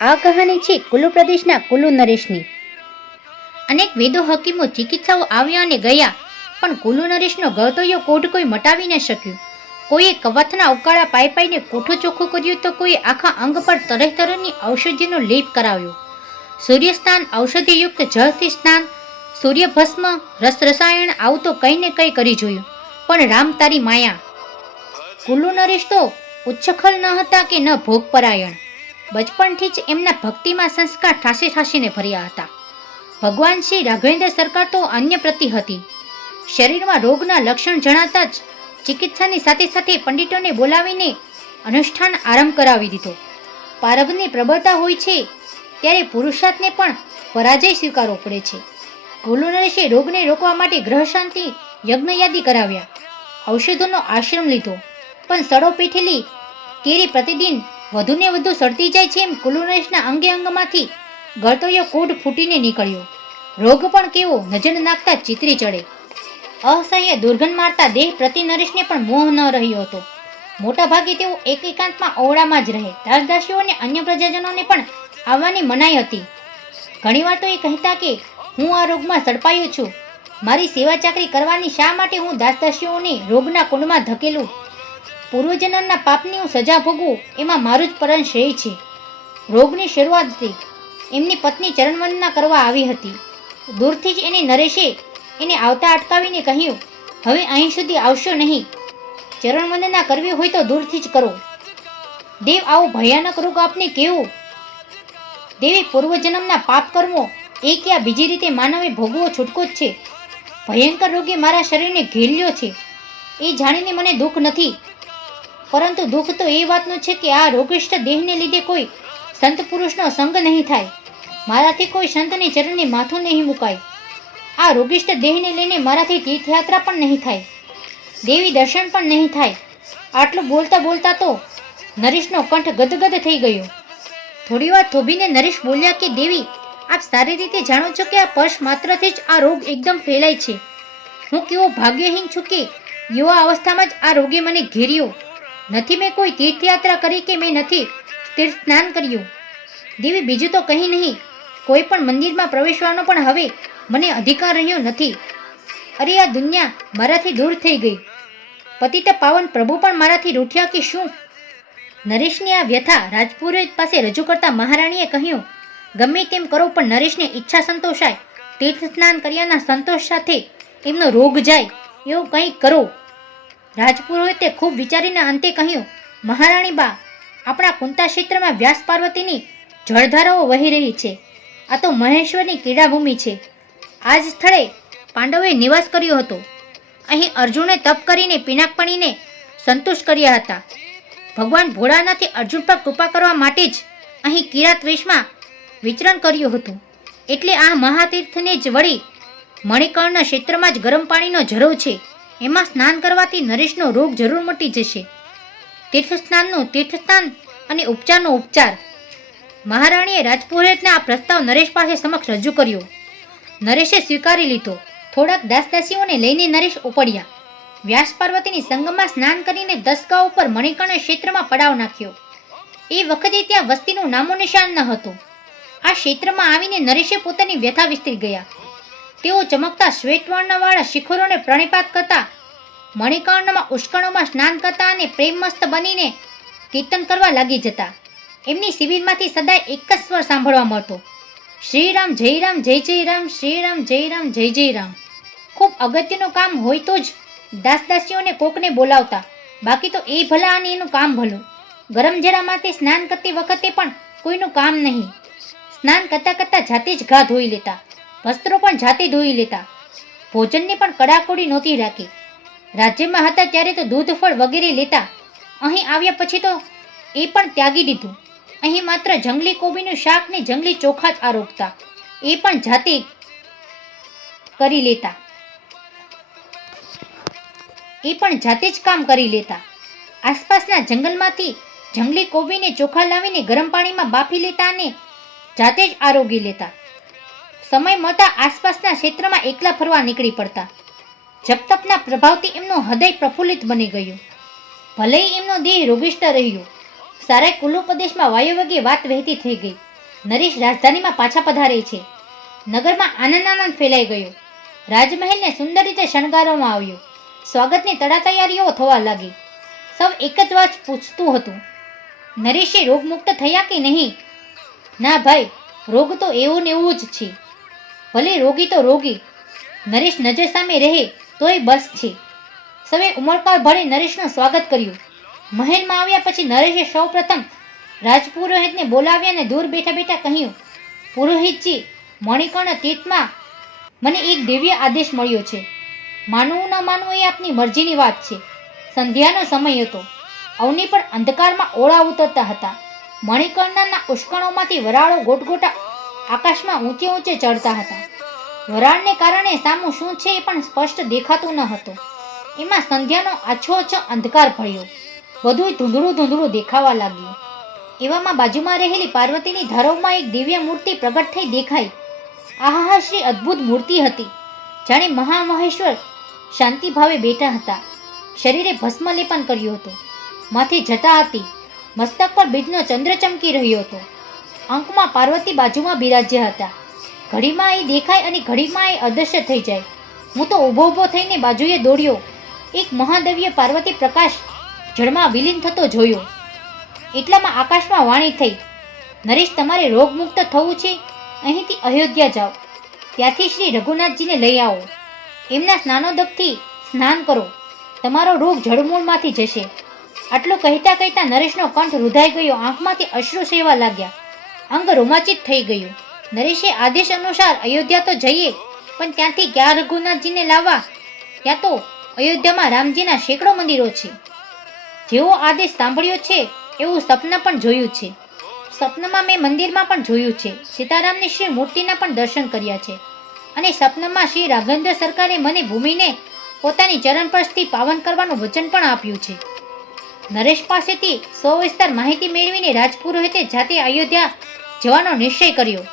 આ કહાની છે કુલુ પ્રદેશના કુલુ નરેશની. અનેક વેદો હકીમો ચિકિત્સાઓ આવ્યા અને ગયા, પણ કુલુ નરેશનો ગળતોયો કોઢ કોઈ મટાવી ન શક્યું. કોઈએ કવથના ઉકાળા પાઈ પાઈને કોઠું ચોખ્ખું કર્યું તો કોઈએ આખા અંગ પર તરહ તરહની ઔષધિનો લેપ કરાવ્યો. સૂર્ય સ્નાન, ઔષધિયુક્ત જળથી સ્નાન, સૂર્ય ભસ્મ, રસ રસાયણ આવું તો કંઈ ને કંઈ કરી જોયું, પણ રામ તારી માયા. કુલુ નરેશ તો ઉચ્છખલ ન હતા કે ન ભોગપરાયણ. બચપણથી જ એમના ભક્તિમાં સંસ્કાર ઠાસી ઠાસીને ભર્યા હતા. ભગવાન શ્રી રાઘવેન્દ્ર સરકાર તો અન્ય પ્રતિ હતી. શરીરમાં રોગના લક્ષણ જણાતા જ ચિકિત્સાની સાથે સાથે પંડિતોને બોલાવીને અનુષ્ઠાન આરંભ કરાવી દીધો. પારભની પ્રબળતા હોય છે ત્યારે પુરુષાર્થને પણ પરાજય સ્વીકારવો પડે છે. કુલુ નરેશે રોગને રોકવા માટે ગ્રહ શાંતિ યજ્ઞયાદી કરાવ્યા, ઔષધોનો આશ્રમ લીધો, પણ સડો પીઠેલી કેરી પ્રતિદિન વધુને વધુ સડતી જાય છે. એમ કુલુ નરેશના અંગે અંગમાંથી ગળતોયો કોઢ ફૂટીને નીકળ્યો. રોગ પણ કેવો નજર નાખતા ચિતરી ચડે. અસહ્ય દુર્ગંધ મારતા દેહ પ્રતિ નરેશને પણ મોહ ન રહ્યો હતો. મોટા ભાગે તેઓ એકાંતમાં ઓરડામાં જ રહે. દાસદાસીઓ અને અન્ય પ્રજાજનોને પણ આવવાની મનાઈ હતી. ઘણીવાર તો એ કહેતા કે હું આ રોગમાં સડપાયો છું, મારી સેવા ચાકરી કરવાની શા માટે હું દાસદાસીઓને રોગના કુંડમાં ધકેલું? પૂર્વજન્મના પાપની હું સજા ભોગવું એમાં મારું જ પરણ શ્રેય છે. રોગની શરૂઆતથી એમની પત્ની ચરણવંદના કરવા આવી હતી. દૂરથી જ એને નરેશે એને આવતા અટકાવીને કહ્યું, હવે અહીં સુધી આવશો નહીં. ચરણવંદના કરવી હોય તો દૂરથી જ કરો. દેવ, આવો ભયાનક રોગ આપને કેવું? દેવી, પૂર્વજન્મના પાપ કર્મો એક યા બીજી રીતે માનવે ભોગવો છૂટકો જ છે. ભયંકર રોગે મારા શરીરને ઘેલ્યો છે. એ જાણીને મને દુઃખ નથી, પરંતુ દુઃખ તો એ વાતનું છે કે આ રોગિષ્ઠ દેહને લીધે કોઈ સંત પુરુષનો સંગ નહીં થાય, મારાથી કોઈ સંતને ચરણને માથું નહીં મુકાય. આ રોગિષ્ઠ દેહને લઈને મારાથી તીર્થયાત્રા પણ નહીં થાય, દેવી દર્શન પણ નહીં થાય. આટલું બોલતા બોલતા તો નરેશનો કંઠ ગદગદ થઈ ગયો. થોડીવાર થોભીને નરેશ બોલ્યા કે દેવી, આપ સારી રીતે જાણો છો કે આ સ્પર્શ માત્રથી જ આ રોગ એકદમ ફેલાય છે. હું કેવો ભાગ્યહીન છું કે યુવા અવસ્થામાં જ આ રોગે મને ઘેર્યો. નથી મેં કોઈ તીર્થયાત્રા કરી કે મેં નથી તીર્થ સ્નાન કર્યું. દેવી, બીજું તો કંઈ નહીં, કોઈ પણ મંદિરમાં પ્રવેશવાનો પણ હવે મને અધિકાર રહ્યો નથી. અરે, આ દુનિયા મારાથી દૂર થઈ ગઈ. પતિત પાવન પ્રભુ પણ મારાથી રૂઠ્યા કે શું? નરેશની આ વ્યથા રાજપુરોહિત પાસે રજૂ કરતા મહારાણીએ કહ્યું, ગમે તેમ કરો પણ નરેશને ઈચ્છા સંતોષાય, તીર્થ સ્નાન કર્યાના સંતોષ સાથે એમનો રોગ જાય એવું કંઈક કરો. રાજપુરોહિતે ખૂબ વિચારીને અંતે કહ્યું, મહારાણી બા, આપણા કુંતા ક્ષેત્રમાં વ્યાસ પાર્વતીની જળધારાઓ વહી રહી છે. આ તો મહેશ્વરની ક્રીડાભૂમિ છે. આ જ સ્થળે પાંડવોએ નિવાસ કર્યો હતો. અહીં અર્જુને તપ કરીને પિનાકપણીને સંતુષ્ટ કર્યા હતા. ભગવાન ભોળાનાથે અર્જુન પર કૃપા કરવા માટે જ અહીં કિરાત વેશમાં વિચરણ કર્યું હતું. એટલે આ મહાતીર્થને જ વળી મણિકર્ણના ક્ષેત્રમાં જ ગરમ પાણીનો ઝરો છે. એમાં સ્નાન કરવાથી નરેશનો રોગ જરૂર મટી જશે. તીર્થસ્નાનનું તીર્થસ્નાન અને ઉપચારનો ઉપચાર. મહારાણીએ રાજપુરોહિતને આ પ્રસ્તાવ નરેશ પાસે સમક્ષ રજૂ કર્યો. નરેશે સ્વીકારી લીધો. થોડાક દાસદાસીઓને લઈને નરેશ ઉપડ્યા. વ્યાસ પાર્વતીની સંગમમાં સ્નાન કરીને દસગા ઉપર મણિકર્ણ ક્ષેત્રમાં પડાવ નાખ્યો. એ વખતે ત્યાં વસ્તીનું નામો નિશાન ન હતું. આ ક્ષેત્રમાં આવીને નરેશે પોતાની વ્યથા વિસ્તરી ગયા. તેઓ ચમકતા શ્વેતવર્ણવાળા શિખરોને પ્રણિપાત કરતા, મણિકર્ણમાં ઉષ્કણોમાં સ્નાન કરતા અને પ્રેમમસ્ત બનીને કીર્તન કરવા લાગી જતા. એમની શિબિરમાંથી સદાય એક જ સ્વર સાંભળવા મળતો, શ્રીરામ જય રામ જય જય રામ, શ્રીરામ જય રામ જય જય રામ. ખૂબ અગત્યનું કામ હોય તો જ દાસદાસીઓને કોકને બોલાવતા, બાકી તો એ ભલા અને એનું કામ ભલું. ગરમ જરા માટે સ્નાન કરતી વખતે પણ કોઈનું કામ નહીં. સ્નાન કરતાં કરતાં જાતે જ ઘા ધોઈ લેતા, વસ્ત્રો પણ જાતે ધોઈ લેતા. ભોજનની પણ કડાકોડી નહોતી રાખી. રાજ્યમાં હતા ત્યારે તો દૂધ ફળ વગેરે લેતા. અહીં આવ્યા પછી તો એ પણ ત્યાગી દીધું. અહીં માત્ર જંગલી કોબીનું શાક ને જંગલી ચોખા જ આરોગતા, એ પણ જાતે કરી લેતા. એ પણ જાતે જ કામ કરી લેતા. આસપાસના જંગલમાંથી જંગલી કોબીને ચોખા લાવીને ગરમ પાણીમાં બાફી લેતા અને જાતે જ આરોગી લેતા. સમય મળતા આસપાસના ક્ષેત્રમાં એકલા ફરવા નીકળી પડતા. જપતપના પ્રભાવથી એમનું હૃદય પ્રફુલ્લિત બની ગયું. ભલે એમનો દેહ રોગિષ્ઠ રહ્યો. સારા કુલુ પ્રદેશમાં વાયુવેગે વાત વહેતી થઈ ગઈ. નરેશ રાજધાનીમાં પાછા પધારે છે. નગરમાં આનંદ ફેલાઈ ગયો. રાજમહેલને સુંદર રીતે શણગારવામાં આવ્યો. સ્વાગતની તૈયારીઓ થવા લાગી. સૌ એક જ વાત પૂછતું હતું, નરેશે રોગમુક્ત થયા કે નહીં? ના ભાઈ, રોગ તો એવું ને એવું જ છે. ભલે રોગી તો રોગી, નરેશ નજર સામે રહે તોય બસ છે. સૌએ ઉમળકાર ભરી નરેશનું સ્વાગત કર્યું. મહેલમાં આવ્યા પછી નરેશે સૌ પ્રથમ રાજપુરોહિતને બોલાવ્યા અને દૂર બેઠા બેઠા કહ્યું, પુરોહિતજી, મણિકર્ણ તીર્થમાં મને એક દિવ્ય આદેશ મળ્યો છે. માનવું ન માનવું એ આપની મરજીની વાત છે. સંધ્યાનો સમય હતો. અવની પણ અંધકારમાં ઓળા ઉતરતા હતા. મણિકર્ણના ઉશ્કણોમાંથી વરાળો ગોટગોટા આકાશમાં ઊંચે ઊંચે ચડતા હતા. વરાળને કારણે સામું શું છે એ પણ સ્પષ્ટ દેખાતું ન હતું. એમાં સંધ્યાનો આછો અંધકાર ભળ્યો. બધું ધૂંધળું દેખાવા લાગ્યું. એવામાં બાજુમાં રહેલી પાર્વતીની ધારોમાં એક દિવ્ય મૂર્તિ પ્રગટ થઈ દેખાઈ. આહા, શ્રી અદ્ભુત મૂર્તિ હતી. જાણે મહામહેશ્વર શાંતિ ભાવે બેઠા હતા. શરીરે ભસ્મ લેપન કર્યું હતું. માથે જટા હતી. મસ્તક પર બીજનો ચંદ્ર ચમકી રહ્યો હતો. અંકમાં પાર્વતી બાજુમાં બિરાજ્યા હતા. ઘડીમાં એ દેખાય અને ઘડીમાં એ અદૃશ્ય થઈ જાય. હું તો ઊભો થઈને બાજુએ દોડ્યો. એક મહાદૈવ્ય પાર્વતી પ્રકાશ જળમાં વિલીન થતો જોયો. એટલામાં આકાશમાં વાણી થઈ, નરેશ, તમારે રોગમુક્ત થવું છે? અહીંથી અયોધ્યા જાઓ. ત્યાંથી શ્રી રઘુનાથજીને લઈ આવો. એમના સ્નાનોદકથી સ્નાન કરો. તમારો રોગ જળમૂળમાંથી જશે. આટલું કહેતા નરેશનો કંઠ રૂધાઈ ગયો. આંખમાંથી અશ્રુ સેવા લાગ્યા. અંગ રોમાંચિત થઈ ગયું. નરેશે આદેશ અનુસાર અયોધ્યા તો જઈએ, પણ ત્યાંથી ક્યાં રઘુનાથજીને લાવવા? ત્યાં તો અયોધ્યામાં રામજીના સેંકડો મંદિરો છે. જેવો આદેશ સાંભળ્યો છે એવું સપન પણ જોયું છે. સપનમાં મેં મંદિરમાં પણ જોયું છે. સીતારામની શ્રી મૂર્તિના પણ દર્શન કર્યા છે. અને સપનમાં શ્રી રાઘવેન્દ્ર સરકારે મને ભૂમિને પોતાની ચરણસ્પર્શથી પાવન કરવાનું વચન પણ આપ્યું છે. નરેશ પાસેથી સવિસ્તર માહિતી મેળવીને રાજપુરોહિતે જાતે અયોધ્યા જવાનો નિશ્ચય કર્યો.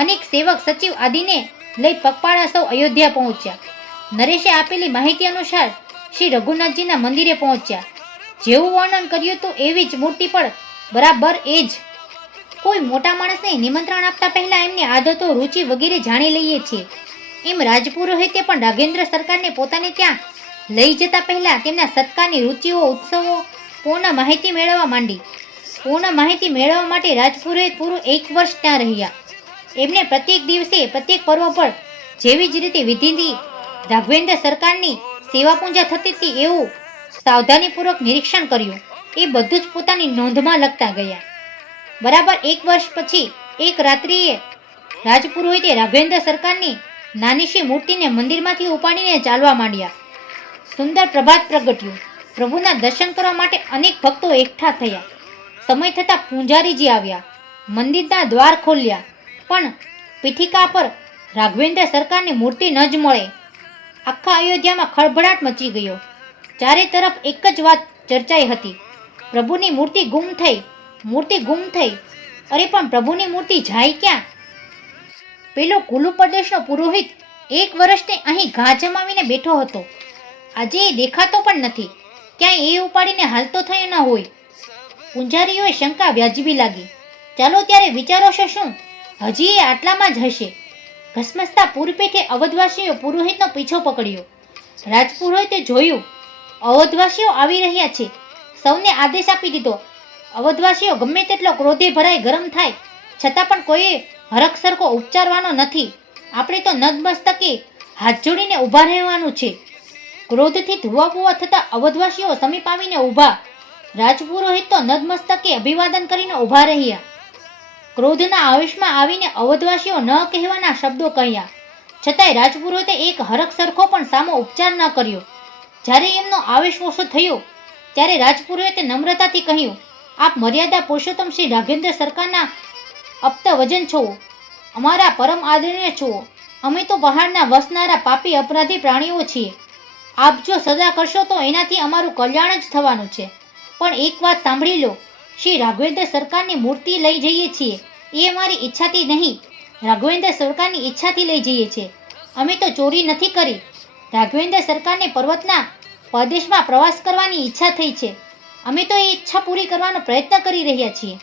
અનેક સેવક સચિવ આદિને લઈ પગપાળા સૌ અયોધ્યા પહોંચ્યા. નરેશે આપેલી માહિતી અનુસાર શ્રી રઘુનાથજીના મંદિરે પહોંચ્યા. જેવું વર્ણન કર્યું હતું એવી જ મૂર્તિ પણ બરાબર એ જ. કોઈ મોટા માણસને નિમંત્રણ આપતા પહેલા એમની આદતો, રુચિ વગેરે જાણી લઈએ છીએ. એમ રાજપુરોહિતે પણ રાઘવેન્દ્ર સરકારને પોતાને ત્યાં લઈ જતા પહેલા તેમના સત્કારની રુચિઓ, ઉત્સવો પૂર્ણ માહિતી મેળવવા માંડી. પૂર્ણ માહિતી મેળવવા માટે રાજપુરોહિત પૂરું 1 વર્ષ ત્યાં રહ્યા. એમને પ્રત્યેક દિવસે પ્રત્યેક પર્વ પર જેવી જ રીતે વિધિથી રાઘવેન્દ્ર સરકારની સેવા પૂજા થતી હતી એવું સાવધાનીપૂર્વક નિરીક્ષણ કર્યું. એ બધું જ પોતાની નોંધમાં લખતા ગયા. બરાબર 1 વર્ષ પછી એક રાત્રિએ રાજપુરોહિતે રાઘવેન્દ્ર સરકારની નાનીશી મૂર્તિને મંદિરમાંથી ઉપાડીને ચાલવા માંડ્યા. સુંદર પ્રભાત પ્રગટ્યું. પ્રભુના દર્શન કરવા માટે અનેક ભક્તો એકઠા થયા. સમય થતાં પૂંજારીજી આવ્યા. મંદિરના દ્વાર ખોલ્યા, પણ પીઠિકા પર રાઘવેન્દ્ર સરકારની મૂર્તિ ન જ મળે. આખા અયોધ્યામાં ખળભળાટ મચી ગયો. ચારે તરફ એક જ વાત ચર્ચાઈ હતી, પ્રભુની મૂર્તિ ગુમ થઈ, મૂર્તિ ગુમ થઈ. અરે પણ પ્રભુની મૂર્તિ જાય ક્યાં? પેલો કુલુ પ્રદેશનો પુરોહિત 1 વર્ષથી અહીં ઘા જમાવીને બેઠો હતો. આજે એ દેખાતો પણ નથી. ક્યાંય એ ઉપાડીને હાલતો થયો ન હોય. પૂંજારીઓએ શંકા વ્યાજબી લાગી. ચાલો ત્યારે વિચારો છો શું? હજી એ આટલામાં જ હશે. ઘસમસતા પૂરપેઠે અવધવાસીઓ પુરોહિતનો પીછો પકડ્યો. રાજપુરોહિતે જોયું અવધવાસીઓ આવી રહ્યા છે. સૌને આદેશ આપી દીધો. અવધવાસીઓ ગમે તેટલો ક્રોધે ભરાઈ ગરમ થાય છતાં પણ કોઈએ હરખ સરખો ઉપચારવાનો નથી. આપણે તો નતમસ્તકે હાથ જોડીને ઊભા રહેવાનું છે. ક્રોધથી ધુઆપુઆ થતા અવધવાસીઓ સમીપ આવીને ઊભા. રાજપુરોહિત તો નતમસ્તકે અભિવાદન કરીને ઊભા રહ્યા. ક્રોધના આવેશમાં આવીને અવધવાસીઓ ન કહેવાના શબ્દો કહ્યા, છતાંય રાજપુરોહિતે એક હરખ સરખો પણ સામો ઉપચાર ન કર્યો. જ્યારે એમનો આવેશ ઓછો થયો ત્યારે રાજપુરોહિતે નમ્રતાથી કહ્યું, આપ મર્યાદા પુરુષોત્તમ શ્રી રાઘવેન્દ્ર સરકારના અપ્તવજન છો, અમારા પરમ આદરણીય છો. અમે તો પહાડના વસનારા પાપી અપરાધી પ્રાણીઓ છીએ. આપ જો સજા કરશો તો એનાથી અમારું કલ્યાણ જ થવાનું છે. પણ એક વાત સાંભળી લો, શ્રી રાઘવેન્દ્ર સરકારની મૂર્તિ લઈ જઈએ છીએ એ અમારી ઈચ્છાથી નહીં, રાઘવેન્દ્ર સરકારની ઈચ્છાથી લઈ જઈએ છીએ. અમે તો ચોરી નથી કરી. રાઘવેન્દ્ર સરકારને પર્વતના પ્રદેશમાં પ્રવાસ કરવાની ઈચ્છા થઈ છે. અમે તો એ ઈચ્છા પૂરી કરવાનો પ્રયત્ન કરી રહ્યા છીએ.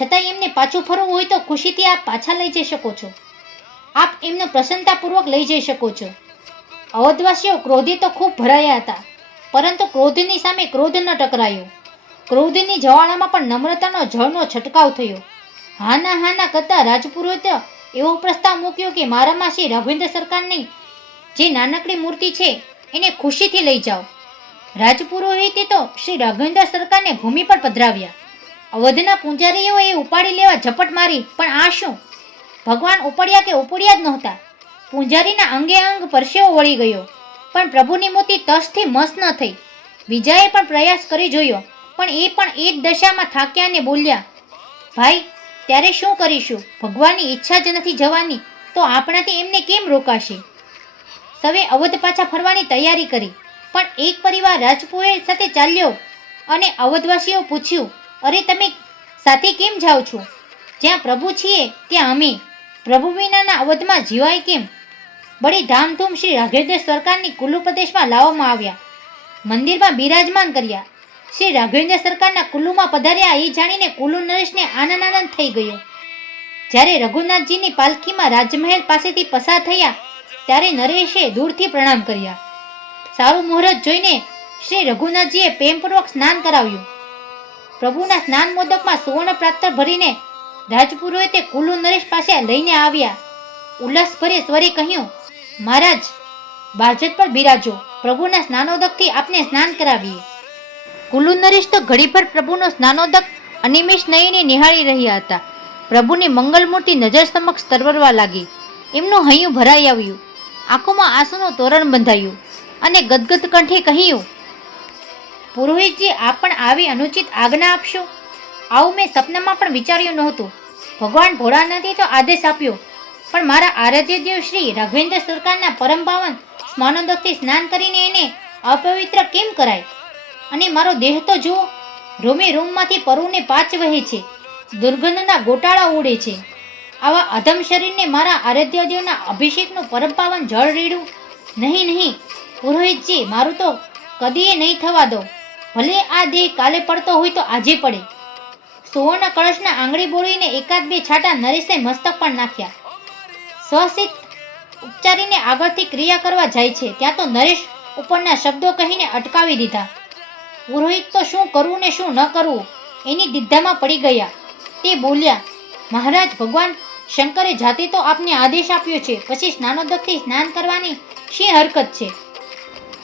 છતાં એમને પાછું ફરવું હોય તો ખુશીથી આપ પાછા લઈ જઈ શકો છો. આપ એમને પ્રસન્નતાપૂર્વક લઈ જઈ શકો છો. અવધવાસીઓ ક્રોધે તો ખૂબ ભરાયા હતા, પરંતુ ક્રોધની સામે ક્રોધ ન ટકરાયો. ક્રોધની જ્વાળામાં પણ નમ્રતાનો જળનો છંટકાવ થયો. હાના કરતા રાજપુરોહિતે એવો પ્રસ્તાવ મૂક્યો કે મારામાં શ્રી રાઘવેન્દ્ર સરકારની જે નાનકડી મૂર્તિ છે એને ખુશીથી લઈ જાઓ. રાજપુરોહિતે તો શ્રી રાઘવેન્દ્ર સરકારને ભૂમિ પર પધરાવ્યા. અવધના પૂંજારીઓએ ઉપાડી લેવા ઝપટ મારી, પણ આ શું? ભગવાન ઉપડ્યા કે ઉપડ્યા જ નહોતા. પૂંજારીના અંગે અંગ પરસેવો વળી ગયો, પણ પ્રભુની મૂર્તિ તસથી મસ ન થઈ. બીજાએ પણ પ્રયાસ કરી જોયો, પણ એ જ દશામાં થાક્યા અને બોલ્યા, ભાઈ ત્યારે શું કરીશું? ભગવાનની ઈચ્છા જ નથી જવાની, તો આપણાથી એમને કેમ રોકાશે? સવે અવધ પાછા ફરવાની તૈયારી કરી, પણ એક પરિવાર રાજપુરોહિત સાથે ચાલ્યો અને અવધવાસીઓ પૂછ્યું, અરે તમે સાથે કેમ જાઓ છો? જ્યાં પ્રભુ છીએ ત્યાં અમે. પ્રભુ વિનાના અવધમાં જીવાય કેમ? બડી ધામધૂમ શ્રી રાઘવેન્દ્ર સરકારની કુલ્લુ પ્રદેશમાં લાવવામાં આવ્યા. મંદિરમાં બિરાજમાન કર્યા. શ્રી રાઘવેન્દ્ર સરકારના કુલ્લુમાં પધાર્યા એ જાણીને કુલ્લુ નરેશને આનંદ થઈ ગયો. જ્યારે રઘુનાથજીની પાલખીમાં રાજમહેલ પાસેથી પસાર થયા ત્યારે નરેશે દૂરથી પ્રણામ કર્યા. સારું મુહૂર્ત જોઈને શ્રી રઘુનાથજીએ પ્રેમપૂર્વક સ્નાન કરાવ્યું. પ્રભુના સ્નાન મોદકમાં સુવર્ણ પ્રાતર ભરીને રાજપુરોહિતે કુલ્લુ નરેશ પાસે લઈને આવ્યા. ઉલ્લાસભરે સ્વરે કહ્યું, મહારાજ બાજત પર બિરાજો, પ્રભુના સ્નાનોદકથી આપને સ્નાન કરાવીએ. કુલ્લુ નરેશ તો ઘડીભર પ્રભુનો સ્નાનોદક અનિમેષ નયને નિહાળી રહ્યા હતા. પ્રભુની મંગલમૂર્તિ નજર સમક્ષ તરવરવા લાગી. એમનું હૈયું ભરાઈ આવ્યું, આંખોમાં આંસુનું તોરણ બંધાયું અને ગદગદ કંઠે કહ્યું, પુરોહિતજી આપ પણ આવી અનુચિત આજ્ઞા આપશો? આવું મેં સપનામાં પણ વિચાર્યું નહોતું. ભગવાન ભોળાનાથે તો આદેશ આપ્યો, પણ મારા આરાધ્ય દેવ શ્રી રાઘવેન્દ્ર સરકારના પરમ પાવન સ્નાનોદકથી સ્નાન કરીને એને અપવિત્ર કેમ કરાય? અને મારો દેહ તો જુઓ, રોમે રોમમાંથી પરુને પાચ વહે છે, દુર્ગંધના ગોટાળા ઉડે છે. આવા અધમ શરીરને મારા આરાધ્ય દેવના અભિષેકનું પરમ પાવન જળ રેડું? નહીં, પુરોહિતજી મારું તો કદીએ નહીં થવા દો. ભલે આ દેહ કાલે પડતો હોય તો આજે પડે. સુવર્ણ કળશના આંગળી બોળીને એકાદ બે છાંટા નરેશે મસ્તક પણ નાખ્યા. સ્વસિત ઉપચારીને આગળથી ક્રિયા કરવા જાય છે ત્યાં તો નરેશ ઉપરના શબ્દો કહીને અટકાવી દીધા. પુરોહિત તો શું કરવું ને શું ન કરવું એની દિદ્ધામાં પડી ગયા. તે બોલ્યા, મહારાજ ભગવાન શંકરે જાતે તો આપને આદેશ આપ્યો છે, પછી સ્નાનોદકથી સ્નાન કરવાની શી હરકત છે?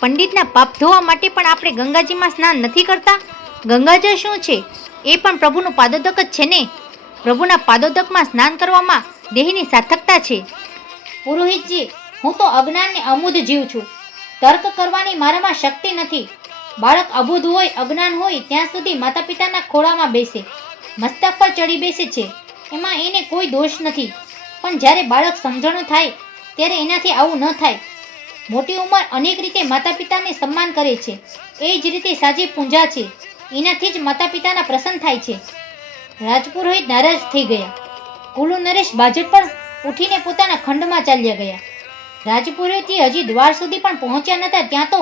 પંડિતના પાપ ધોવા માટે પણ આપણે ગંગાજીમાં સ્નાન નથી કરતા? ગંગાજળ શું છે? એ પણ પ્રભુનું પાદોદક જ છે ને. પ્રભુના પાદોદકમાં સ્નાન કરવામાં દેહની સાર્થકતા છે. પુરોહિતજી હું તો અજ્ઞાન ને અમૂઢ જીવ છું. તર્ક કરવાની મારામાં શક્તિ નથી. બાળક અબૂધ હોય, અજ્ઞાન હોય ત્યાં સુધી માતા પિતાના ખોળામાં બેસે, મસ્તક પર ચડી બેસે છે, એમાં એને કોઈ દોષ નથી. પણ જ્યારે બાળક સમજણું થાય ત્યારે એનાથી આવું ન થાય. મોટી ઉંમર અનેક રીતે માતા પિતાને સન્માન કરે છે. એ જ રીતે સાજી પૂંજા છે, એનાથી જ માતા પિતાના પ્રસન્ન થાય છે. રાજપુરોહિત નારાજ થઈ ગયા. કુલ્લુ નરેશ બાજટ પર ઉઠીને પોતાના ખંડમાં ચાલ્યા ગયા. રાજપુરોહિતજી હજી દ્વાર સુધી પણ પહોંચ્યા નહોતા ત્યાં તો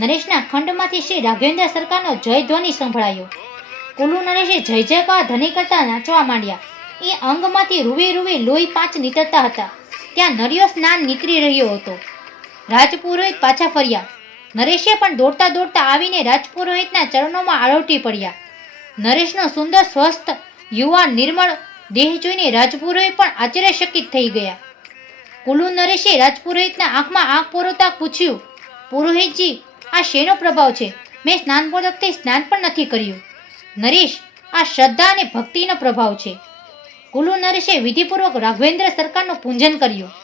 નરેશના ખંડમાંથી શ્રી રાઘવેન્દ્ર સરકારનો જય ધ્વનિ સંભળાયો. કુલ્લુ નરેશે જય જયકાર ધ્વનિ કરતા નાચવા માંડ્યા. એ અંગમાંથી રૂવે લોહી પાંચ નીતરતા હતા. ત્યાં નરિયો સ્નાન નીકળી રહ્યો હતો. રાજપુરોહિત પાછા ફર્યા. નરેશે પણ દોડતા આવીને રાજપુરોહિતના ચરણોમાં આળોટી પડ્યા. નરેશનો સુંદર સ્વસ્થ યુવાન નિર્મળ દેહ જોઈને રાજપુરોહિત પણ આશ્ચર્યચકિત થઈ ગયા. કુલ્લુ નરેશે રાજપુરોહિતના આંખમાં આંખ પોરવતા પૂછ્યું, પુરોહિતજી આ શેનો પ્રભાવ છે? મેં સ્નાનપોદકથી સ્નાન પણ નથી કર્યું. નરેશ આ શ્રદ્ધા અને ભક્તિનો પ્રભાવ છે. કુલ્લુ નરેશે વિધિપૂર્વક રાઘવેન્દ્ર સરકારનું પૂજન કર્યું.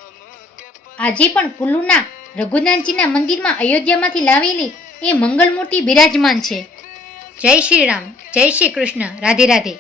આજે પણ કુલ્લુના રઘુનાથજીના મંદિરમાં અયોધ્યામાંથી લાવેલી એ મંગલમૂર્તિ બિરાજમાન છે. જય શ્રી રામ, જય શ્રી કૃષ્ણ, રાધે રાધે.